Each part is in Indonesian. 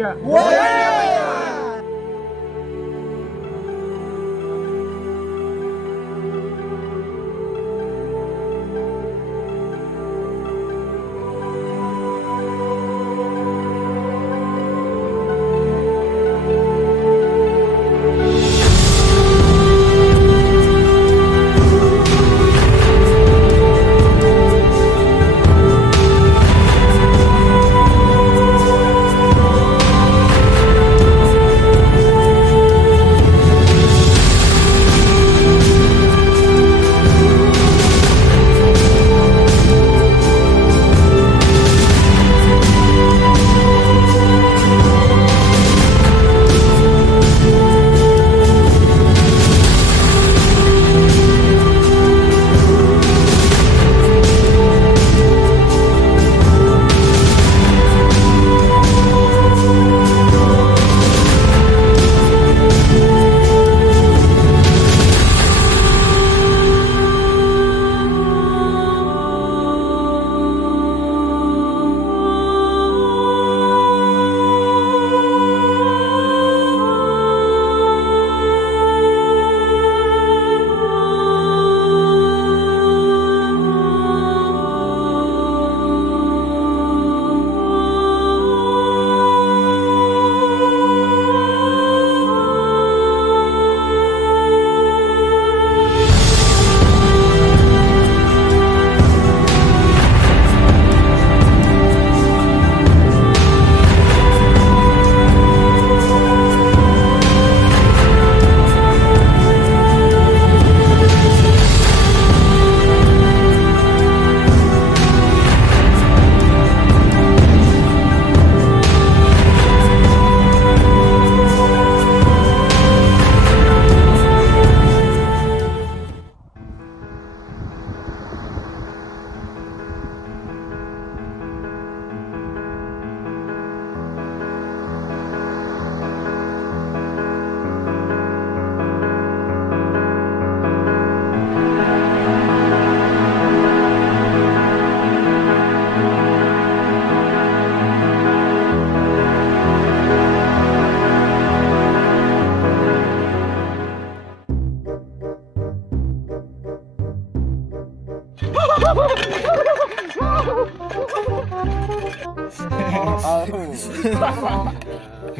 3.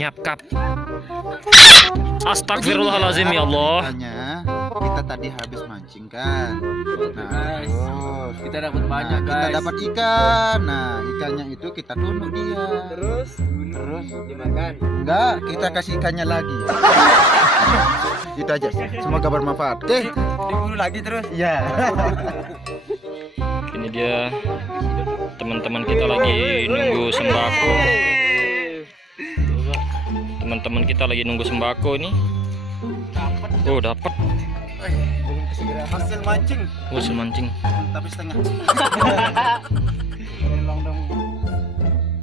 Nyapkap. Astagfirullahalazim ya Allah. Kita tadi habis mancing kan. Nah, terus Kita dapat banyak, kita guys. dapat ikan. Nah, ikannya itu kita tunduk dia. Terus dimakan. Enggak, kita kasih ikannya lagi. Itu aja. Semoga bermanfaat. Oke. Diburu lagi terus. Iya. Ini dia teman-teman kita lagi nunggu sembako. Teman-teman kita lagi nunggu sembako ini. Oh, dapat. Hasil mancing, Hasil mancing. tapi setengah.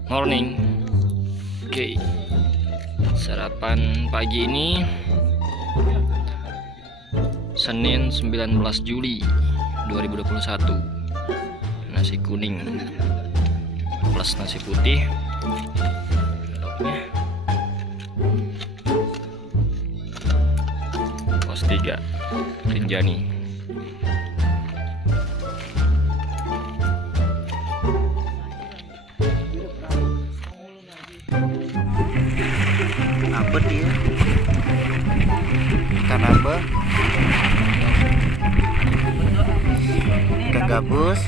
Morning. Oke. Sarapan pagi ini Senin 19 Juli 2021. Nasi kuning plus nasi putih. Lauknya pos 3 Rinjani. Apa dia? Ikan apa? Ikan gabus.